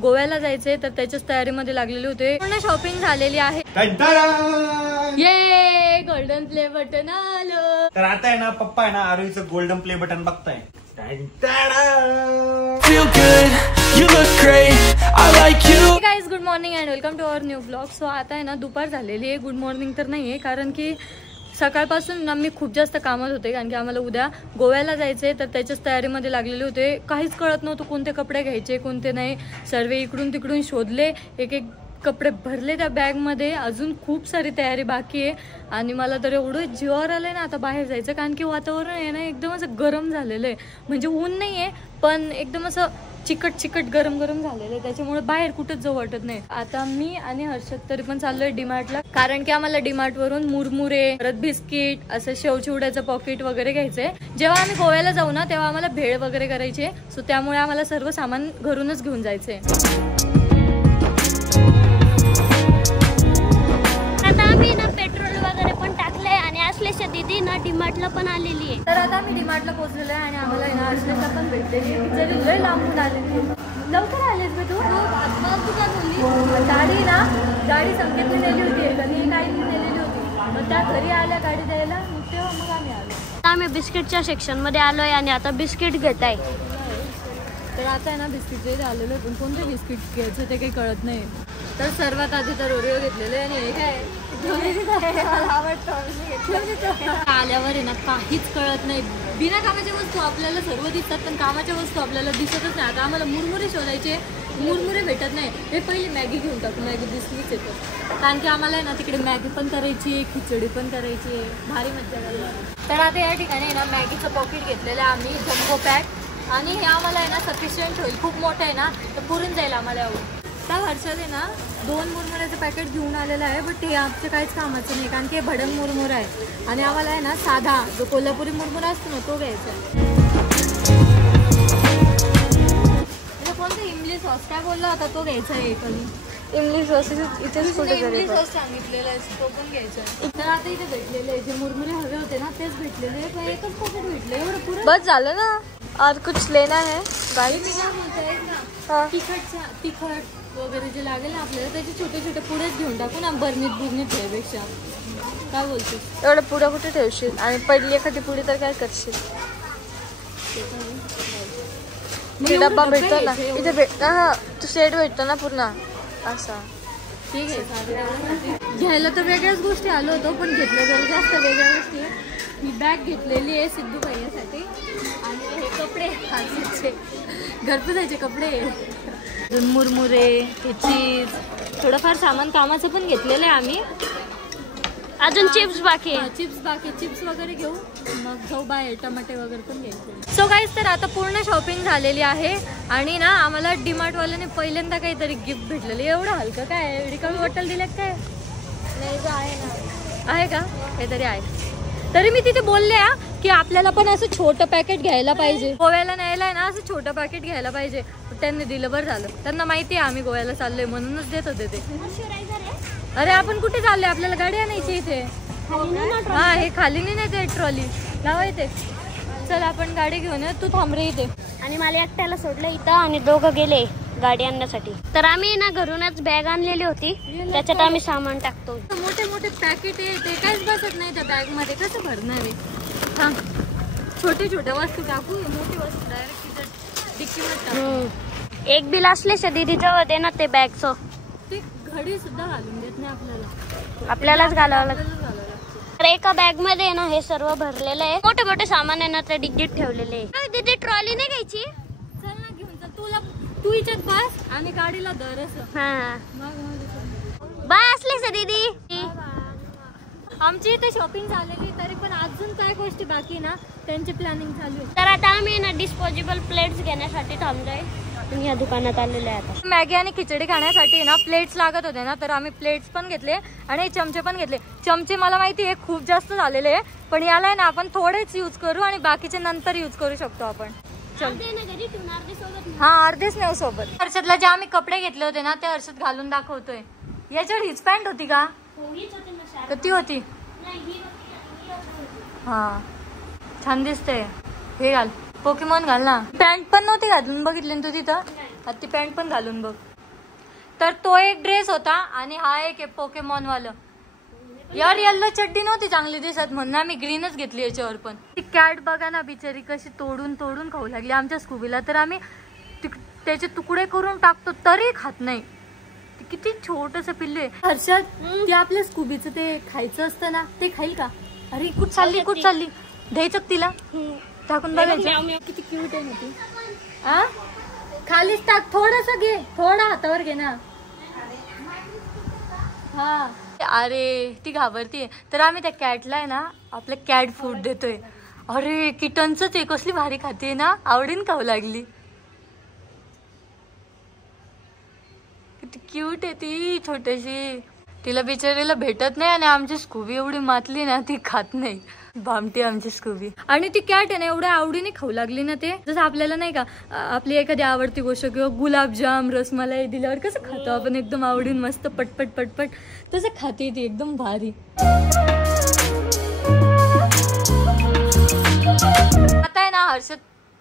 गोव्याला जायचंय, तर त्याच्याच तयारीमध्ये लागलेले होते. पूर्ण शॉपिंग झालेली आहे. ये गोल्डन प्ले बटन आलं. तर आता आहे ना पप्पा आहे ना आरोहीचं गोल्डन प्ले बटन बघताय. Guys good morning and welcome to our new blog. So आता आहे ना दुपार झालेली आहे. गुड मॉर्निंग तर नाहीये, कारण की सकाळपासून ना मी खूप जास्त कामात होते, कारण की आम्हाला उद्या गोव्याला जायचंय, तर त्याच्याच तयारीमध्ये लागलेले होते. काहीच कळत नव्हतं कोणते कपडे घ्यायचे कोणते नाही. सर्व इकडून तिकडून शोधले, एक एक कपडे भरले त्या बॅगमध्ये. अजून खूप सारी तयारी बाकी आहे आणि मला तर एवढं जीवावर आलंय ना आता बाहेर जायचं, कारण की वातावरण आहे ना एकदम असं गरम झालेलं आहे. म्हणजे ऊन नाही आहे, पण एकदम असं चिकट चिकट गरम गरम झालेलं आहे, त्याच्यामुळे बाहेर कुठेच जाऊ वाटत नाही. आता मी आणि हर्षद तरी पण चाललोय डीमार्टला, कारण की आम्हाला डीमार्ट वरून मुरमुरे, परत बिस्किट, असं शेवचिवड्याचं पॉकेट वगैरे घ्यायचंय. जेव्हा आम्ही गोव्याला जाऊ ना तेव्हा आम्हाला भेळ वगैरे करायची आहे. सो त्यामुळे आम्हाला सर्व सामान घरूनच घेऊन जायचंय. आम्ही ना पेट्रोल वगैरे पण टाकलंय आणि अश्लेषा दीदी ना डीमार्टला पण आलेली आहे. तर आता आम्ही डीमार्टला पोहोचलेलो आहे आणि आम्हाला ना अश्लेषा पण भेटलेली आहे. जरी लय लांबून आलेली. लवकर आलेस बे तू? तू काय बोलली? गाडी संकेतने नेली होती, कधी काही नेलेली होती. मग त्या घरी आल्या गाडी द्यायला, मग तेव्हा मग आम्ही आलो. आम्ही बिस्किटच्या सेक्शन मध्ये आलोय आणि आता बिस्किट घेत आहे. तर आता आहे ना बिस्किट आलेलं आहे, पण कोणते बिस्किट घ्यायचं ते काही कळत नाही. तर सर्वात आधी तर ओरिओ घेतलेले आणि हे काय आल्यावर आहे ना काहीच कळत नाही. बिना कामाच्या वस्तू आपल्याला सर्व दिसतात, पण कामाच्या वस्तू आपल्याला दिसतच नाही. आता आम्हाला मुरमुरे शोधायचे, मुरमुरे भेटत नाही. हे पहिले मॅगी घेऊन टाकू, मॅगी दिसलीच येतो, कारण की आम्हाला आहे ना तिकडे मॅगी पण करायची आहे, खिचडी पण करायची आहे, भारी मज्जा करायची. तर आता या ठिकाणी ना मॅगीचं पॉकेट घेतलेलं आहे आम्ही, जम्बो पॅक, आणि हे आम्हाला आहे ना सफिशियंट होईल. खूप मोठं आहे ना, तर पुरून जाईल आम्हाला एवढं. तर हर्षद आहे ना 2 मुरमुऱ्याचं पॅकेट घेऊन आलेलं आहे, बट ते आमचं काहीच कामाचं नाही, कारण की हे भडंग मुरमुरा आहे आणि आम्हाला आहे ना साधा जो कोल्हापुरी मुरमुरा असतो ना तो घ्यायचा आहे. कोणतं इमली सॉस काय बोलला होता तो घ्यायचा आहे. इंग्लिश सॉस इथेच कुठे इमली सॉस सांगितलेला आहे, तो पण घ्यायचा आहे. तर आता इथे भेटलेले आहे, जे मुरमुरे हवे होते ना तेच भेटलेले आहे, पण एकच पॉकेट भेटले. एवढं पुरं बस झालं ना, और कुछ लेना है गाइस? तिखट वगैरे जे लागेल ना आपल्याला त्याचे छोटे छोटे पुढेच घेऊन टाकू ना, बर्नीत घ्यायपेक्षा. काय बोलतेस? एवढं पुढे कुठे ठेवशील आणि पडली एखादी पुढे तर काय करशील? डब्बा भेटतो ना इथे, तू सेट भेटतो ना पूर्ण असा. ठीक आहे, घ्यायला तर वेगळ्याच गोष्टी आलो होतो, पण घेतलं जरी जास्त वेगळ्या गोष्टी. ही बॅग घेतलेली आहे सिद्धू भैयासाठी, आणि हे कपडे हर्षदचे घरपुसायचे कपडे, मुरमुरे, हे चीज, थोडंफार सामान कामाचं पण घेतलेलं आहे आम्ही. अजून चिप्स बाकी आहे. चिप्स वगैरे घेऊ, मग जाऊ बाहेर. टमाटे वगैरे पण घ्यायचे. सो गाईज तर आता पूर्ण शॉपिंग झालेली आहे आणि ना आम्हाला डीमार्ट वाल्याने पहिल्यांदा काहीतरी गिफ्ट भेटलेलं. एवढं हलकं काय, रिकामी बॉटल दिल्यात काय? नाही आहे ना, आहे का? काहीतरी आहे. तरी मी तिथे बोलले की आपल्याला पण असं छोटं पॅकेट घ्यायला पाहिजे, गोव्याला न्यायला ना असं छोटं पॅकेट घ्यायला पाहिजे. त्यांनी दिलं, बरं झालं. त्यांना माहिती आहे आम्ही गोव्याला चाललोय, म्हणूनच देत होते ते. अरे आपण कुठे चाललोय? आपल्याला गाडी आणायची इथे. हा, हे खाली नाही ते ट्रॉली लावा इथे. चल आपण गाडी घेऊन ये, तू थांब रे इथे. आणि मला एकट्याला सोडलं इथं आणि दोघं गेले गाडी आणण्यासाठी. तर आम्ही ना घरूनच बॅग आणलेली होती, त्याच्यात आम्ही सामान टाकतो. मोठे मोठे पॅकेट आहे, ते काहीच बसत नाही त्या बॅग मध्ये, कसं भरणार आहे? हा, छोटे छोटे वस्तू टाकू, मोठी वस्तू डायरेक्ट तिथं डिक्कीमध्ये टाकू. एक बिल असले दीदी जवळ दे ना ते बॅगचं. ते घडी सुद्धा घालून देत नाही आपल्यालाच घालावं लागतं. तर एका बॅग मध्ये ना हे सर्व भरलेलं आहे, मोठे मोठे सामान आहे ना ते डिग्गीत ठेवलेले आहे. दीदी ट्रॉली नाही घ्यायची? चल ना घेऊन चल. तू इच्छात बस आणि गाडीला धर असं. हा, मग बाय असले दीदी. आमची इथे शॉपिंग झालेली, तरी पण अजून काय गोष्टी बाकी ना त्यांची प्लॅनिंग चालू आहे. तर आता आम्ही ना डिस्पोजेबल प्लेट्स घेण्यासाठी थांबलोय आणि या दुकानात आलेलो आहे. आता मॅगी आणि खिचडी खाण्यासाठी ना प्लेट्स लागत होते ना, तर आम्ही प्लेट्स पण घेतले आणि चमचे पण घेतले. चमचे मला माहिती आहे खूप जास्त झालेले आहे, पण याला ना आपण थोडेच यूज करू आणि बाकीचे नंतर यूज करू शकतो आपण. हा, अर्धेच नेऊ सोबत. हर्षदला जे आम्ही कपडे घेतले होते ना ते हर्षद घालून दाखवतोय. याच्यावर हीच पॅन्ट होती का? किती होती? हा, छान दिसते. हे घाल, पोकेमॉन घाल ना. पॅन्ट पण नव्हती घालून बघितली तू तिथं, आता ती पॅन्ट पण घालून बघ. तर तो एक ड्रेस होता आणि हा एक पोकेमॉन वाला. यार येल्लो चड्डी नव्हती चांगली दिसत म्हणून आम्ही ग्रीनच घेतली याच्यावर. पण ती कॅट बघा ना बिचारी कशी तोडून तोडून खाऊ लागली आमच्या स्कूबीला. तर आम्ही त्याचे तुकडे करून टाकतो तरी खात नाही. किती छोटस पिल्लू आहे. हर्षद ते आपल्या स्कूबीचं ते खायचं असतं ना ते खाईल का? अरे कुठ चालली द्यायचं तिला टाकून बघायचं. किती क्यूट आहे ना ती. खालीच टाक थोडस घे थोडा हातावर घे ना. हा अरे ती घाबरतीये तर आम्ही त्या कॅटला आहे ना आपलं कॅट फूड देतोय. अरे किटनच आहे कसली भारी खाते ना आवडीन खाऊ लागली. किती क्यूट आहे ती छोटीशी. तिला बिचारीला भेटत नाही आणि आमची स्कूबी एवढी मातली ना ती खात नाही. भामटी आमची स्कूबी. आणि ती कॅट आहे ना एवढ्या आवडीने खाऊ लागली ना ते जसं आपल्याला नाही का आपली एखादी आवडती गोष्ट किंवा गुलाबजाम रसमलाई दिल्यावर कसं खातो आपण एकदम आवडीन मस्त पटपट पटपट तसं खाते ती एकदम भारी. आता आहे ना हर्षद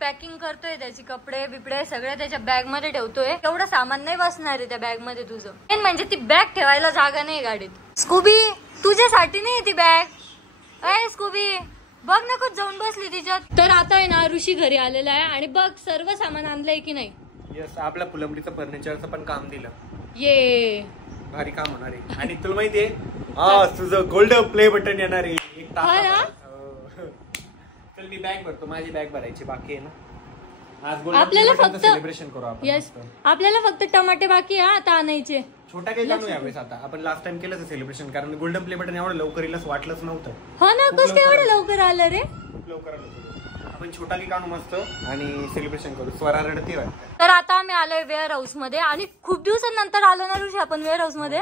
पॅकिंग करतोय त्याची कपडे बिपडे सगळे त्याच्या बॅग मध्ये ठेवतोय. एवढं सामान नाही बसणार आहे त्या बॅग मध्ये तुझं. मेन म्हणजे ती बॅग ठेवायला जागा नाही गाडीत. स्कूबी तुझ्यासाठी नाही ती बॅग. अय स्कूबी बघ ना कुठ जाऊन बसली तिच्यात. तर आता आहे ना ऋषी घरी आलेला आहे आणि बघ सर्व सामान आणलंय की नाही. यस आपल्या फुलंबरीचं फर्निचरचं पण काम दिलं. ये भारी काम होणार आहे. आणि तुला माहितीये तुझं गोल्डन प्ले बटन येणार आहे एक तास. चल मी बॅग भरतो माझी बॅग भरायची बाकी आहे ना. आज आपल्याला फक्त सेलिब्रेशन करू आपण. यस आपल्याला फक्त टमाटे बाकी आहे आता आणायचे. छोटा केक आणू यावेळेस. आता आपण लास्ट टाइम केलं सेलिब्रेशन कारण गोल्डन प्ले बटन एवढं लवकर येईल वाटलंच नव्हतं. हा ना कसं काय एवढं लवकर आलं रे. खूप लवकर आलं. आपण छोटा केक आणू मस्त आणि सेलिब्रेशन करू. स्वरा रडती वाटतं. तर आता आम्ही आलोय वेअर हाऊस मध्ये आणि खूप दिवसांनंतर आलो ना ऋषी आपण वेअर हाऊस मध्ये.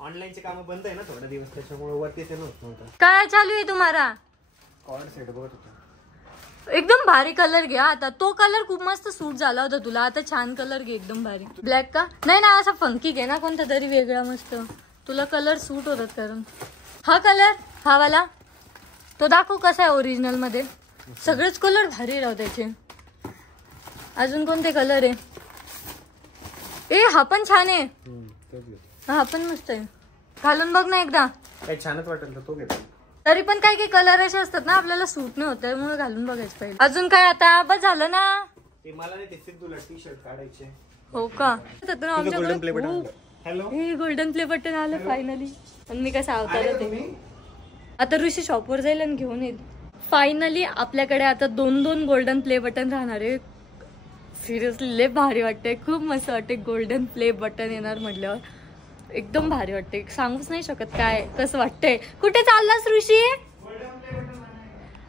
ऑनलाईनचे काम बंद आहे ना थोडा दिवस त्याच्यामुळे वरतीच नव्हतं. काय चालू आहे तुम्हाला? कॉर्ड सेट बघत होता. एकदम भारी कलर घ्या. आता तो कलर खूप मस्त सूट झाला होता तुला. आता छान कलर घे एकदम भारी. ब्लॅक का नाही ना असा फंकी घे ना कोणता तरी वेगळा मस्त. तुला कलर सूट होतात कारण हा कलर हा वाला तो दाखव कसा आहे ओरिजिनल मध्ये. सगळेच कलर भारी राहत त्याचे. अजून कोणते कलर आहे? ए हा पण छान आहे. हा पण मस्त आहे. घालून बघ ना एकदा. काय छानच वाटेल तो घेतो. तरी पण काही काही कलर असे असतात ना आपल्याला सूट नाही होत त्यामुळे घालून बघायचं पाहिजे. अजून काय आता बस झालं ना. ते मला नाही ते तुला टी शर्ट काढायचे. हो का गोल्डन प्ले बटन. हॅलो हे गोल्डन प्ले बटन आलं फायनली. पण मी कसं अवतार ते आता ऋषी शॉपवर जाईल आणि घेऊन येईल. फायनली आपल्याकडे आता 2 गोल्डन प्ले बटन राहणार आहे. सिरियसली लय भारी वाटतंय. खूप मस्त वाटते गोल्डन प्ले बटन येणार म्हटल्यावर. एकदम भारी वाटते. सांगूच नाही शकत काय कसं वाटतंय. कुठे चाललास ऋषी?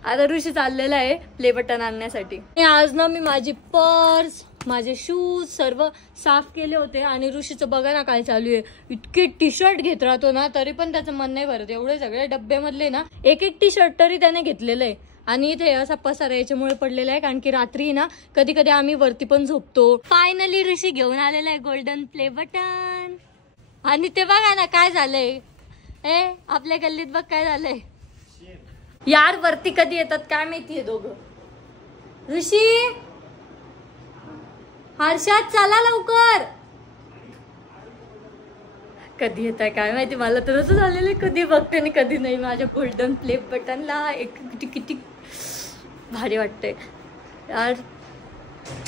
आता ऋषी चाललेला आहे प्ले बटन आणण्यासाठी. आज ना मी माझी पर्स माझे शूज सर्व साफ केले होते आणि ऋषीचं बघा ना काय चालू आहे. इतके टी शर्ट घेत राहतो ना तरी पण त्याचं मन नाही भरत. एवढे सगळे डब्यामधले ना एक टी शर्ट तरी त्याने घेतलेलं आहे. आणि इथे असा पसारा याच्यामुळे पडलेला आहे कारण की रात्री ना कधी कधी आम्ही वरती पण झोपतो. फायनली ऋषी घेऊन आलेला आहे गोल्डन प्ले बटन. आणि ते बघा ना काय झालंय. आपल्या गल्लीत बघ काय झालंय. यार वरती कधी येतात काय माहितीये दोघं. ऋषी हर्षात चला लवकर. कधी येत आहे काय माहिती. मला तर असं झालेलं कधी बघते आणि कधी नाही. माझ्या गोल्डन प्ले बटनला किती भारी वाटतंय यार.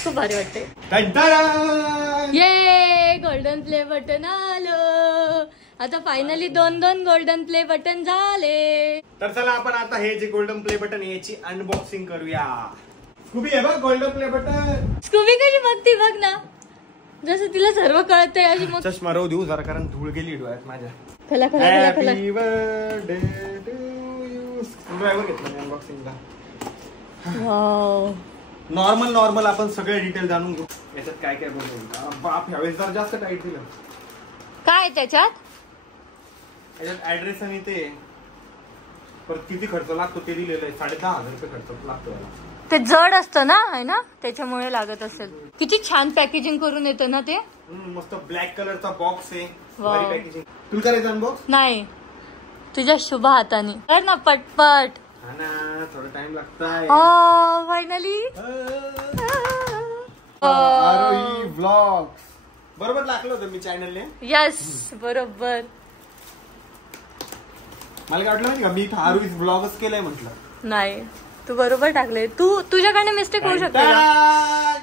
खूप भारी वाटते. ये गोल्डन प्ले बटन आलं. आता फायनली 2 गोल्डन प्ले बटन झाले. तर चला आपण आता हे जे गोल्डन प्ले बटन याची अनबॉक्सिंग करूया. स्कूबी आहे बघ गोल्डन प्ले बटन. स्कूबी कशी बघती बघ ना जसं तिला सर्व कळतंय अशी. मग चष्मा राहू देऊ जरा कारण धूळ गेली डोळ्यात माझ्या. खला खला खला खला. Happy birthday to you. Driver घेतला अनबॉक्सिंगला. वाव. नॉर्मल आपण सगळे डिटेल जाणून घेऊ. याच्यात काय काय बोलू. बाप ह्यावेळेस जरा जास्त टाईट दिलं. काय त्याच्यात? याच्यात ऍड्रेस आणि ते परत किती खर्च लागतो ते दिलेलं आहे. 10,500 रुपये खर्च लागतो याला. ते जड असतं ना आहे ना त्याच्यामुळे लागत असेल. किती छान पॅकेजिंग करून येतं ना ते. मस्त ब्लॅक कलरचा बॉक्स आहे. वाव. पॅकेजिंग. तुला करायचं अनबॉक्स? नाही तुझ्या शुभ हाताने कर ना पटपट. हा ना थोडा टाइम लागतोय. फायनली आरोही व्लॉग्स बरोबर टाकलं होतं मी चॅनलने. यस बरोबर. मला काय वाटलं माहिती का, मी आरुईज ब्लॉगच केलाय म्हटलं. नाही तू बरोबर टाकले. तुझ्याकडे मिस्टेक होऊ शकते का?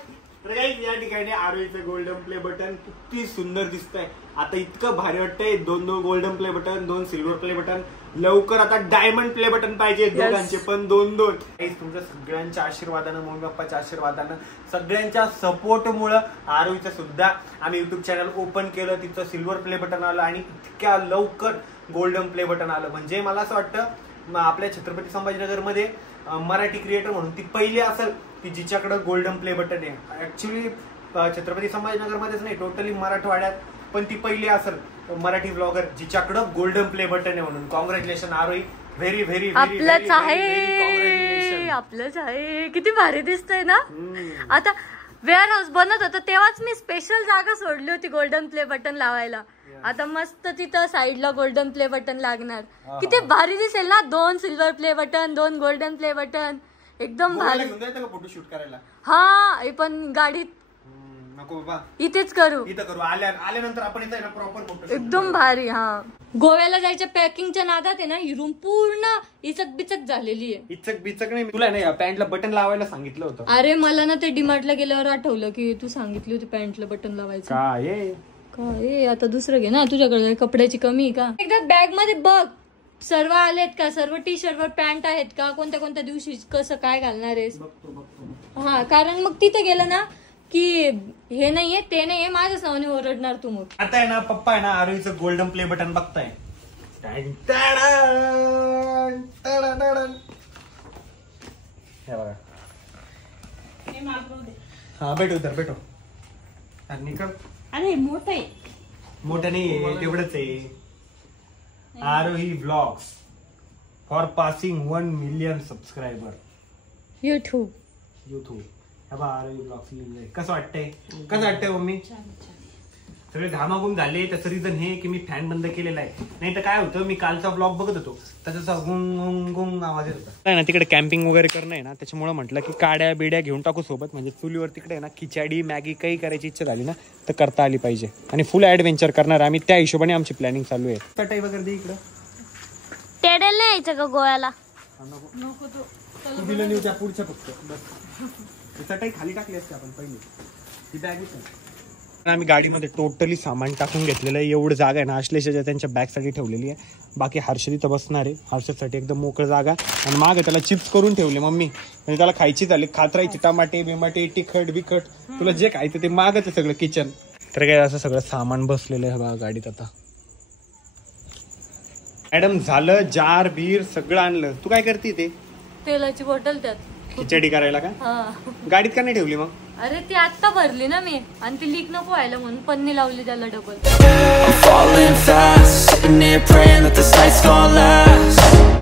या ठिकाणी आरोईचं गोल्डन प्ले बटन किती सुंदर दिसतंय. आता इतकं भारी वाटतंय. 2 golden play button, 2 silver play button, लवकर आता डायमंड प्ले बटन पाहिजे दोघांचे पण 2. तुमच्या सगळ्यांच्या आशीर्वादानं, मम्मी पप्पाच्या आशीर्वादानं, सगळ्यांच्या सपोर्टमुळे आरोईचं सुद्धा आम्ही युट्यूब चॅनल ओपन केलं. तिचं सिल्वर प्ले बटन आलं आणि इतक्या लवकर गोल्डन प्ले बटन आलं. म्हणजे मला असं वाटतं आपल्या छत्रपती संभाजीनगरमध्ये मराठी क्रिएटर म्हणून ती पहिली असेल की जिच्याकडे गोल्डन प्ले बटन आहे. ऍक्च्युली छत्रपती संभाजीनगरमध्येच नाही, टोटली मराठवाड्यात पण ती पहिली असेल मराठी ब्लॉगर जिच्याकडे गोल्डन प्ले बटन आहे म्हणून. कॉंग्रॅच्युलेशन आरोही. व्हेरी व्हेरी आपलंच आहे, आपलंच आहे. किती भारी दिसतंय ना. आता वेअर हाऊस बनत होतं तेव्हाच मी स्पेशल जागा सोडली होती गोल्डन प्ले बटन लावायला. आता मस्त तिथं साईडला गोल्डन प्ले बटन लागणार. किती भारी दिसेल ना. 2 silver play button, 2 golden play button, एकदम भारी. फोटोशूट करायला. हा पण गाडीत नको बाबा, इथेच करू. इथं करू. आल्यानंतर आपण इथं प्रॉपर फोटो एकदम भारी. हा गोव्याला जायच्या पॅकिंगच्या नादात आहे ना ही रूम पूर्ण इचक बिचक झालेली आहे. इचक बिचक नाही, तुला नाही पॅन्टला बटन लावायला सांगितलं होतं. अरे मला ना ते डीमार्टला गेल्यावर आठवलं की तू सांगितली होती पॅन्टला बटन लावायचं. काय आता दुसरं घे ना. तुझ्याकडे कपड्याची कमी का? एकदा बॅग मध्ये बघ सर्व आलेत का, सर्व टी शर्ट वर पॅन्ट आहेत का, कोणत्या कोणत्या दिवशी कसं काय घालणार आहेस. हा कारण मग तिथे गेलं ना की हे नाहीये ते नाहीये माझ्या नावाने ओरडणार तू. मग आता आहे ना पप्पा आहे ना आरोहीचं गोल्डन प्ले बटन बघताय. हे बघा. हा भेटू निकल. अरे मोठं आहे. मोठं नाही तेवढंच आहे. Arohi vlogs for passing 1 million subscriber YouTube. Arohi vlogs लिहिलंय. कसं वाटतंय मम्मी? सगळे घामाघूम झाले. त्याचं रिझन हे की मी फॅन बंद केलेला आहे. नाही तर काय होतं, मी कालचा ब्लॉग बघत होतो त्याचा गुंग गुंग आवाज येत होता ना. तिकडे कॅम्पिंग वगैरे करणं आहे ना, त्याच्यामुळे म्हटलं की काड्या बिड्या घेऊन टाकू सोबत. म्हणजे चुलीवर तिकडे आहे ना खिचडी मॅगी काही करायची इच्छा झाली ना तर करता आली पाहिजे. आणि फुल ऍडव्हेंचर करणार आम्ही. त्या हिशोबाने आमची प्लॅनिंग चालू आहे. चटाई वगैरे दे इकडं. तेडेल नाही यायचं का गोव्याला? नको तो दिलं नाही त्या पुढच्या फक्त बस. चटाई खाली टाकली असते आपण पहिली. ही बॅगच आम्ही गाडीमध्ये टोटली सामान टाकून घेतलेलं आहे. एवढं जागा आहे ना आश्लेषाच्या त्यांच्या बॅगसाठी ठेवलेली आहे. बाकी हर्षद इथं बसणार आहे. हर्षदसाठी एकदम मोकळं जागा. आणि मागे त्याला चिप्स करून ठेवले मम्मी. म्हणजे त्याला खायची झाली खात राहायची. टमाटे बिमाटे तिखट बिखट तुला जे खायचं ते मागच आहे सगळं किचन. तर काय असं सगळं सामान बसलेलं आहे बघा गाडीत. आता मॅडम झालं जार बीर सगळं आणलं. तू काय करते ते? तेलाची बॉटल त्यात खिचडी करायला का? गाडीत का नाही ठेवली मग? अरे ती आत्ता भरली ना मी. आणि ती लीक नको व्हायला म्हणून पन्नी लावली त्याला डबल.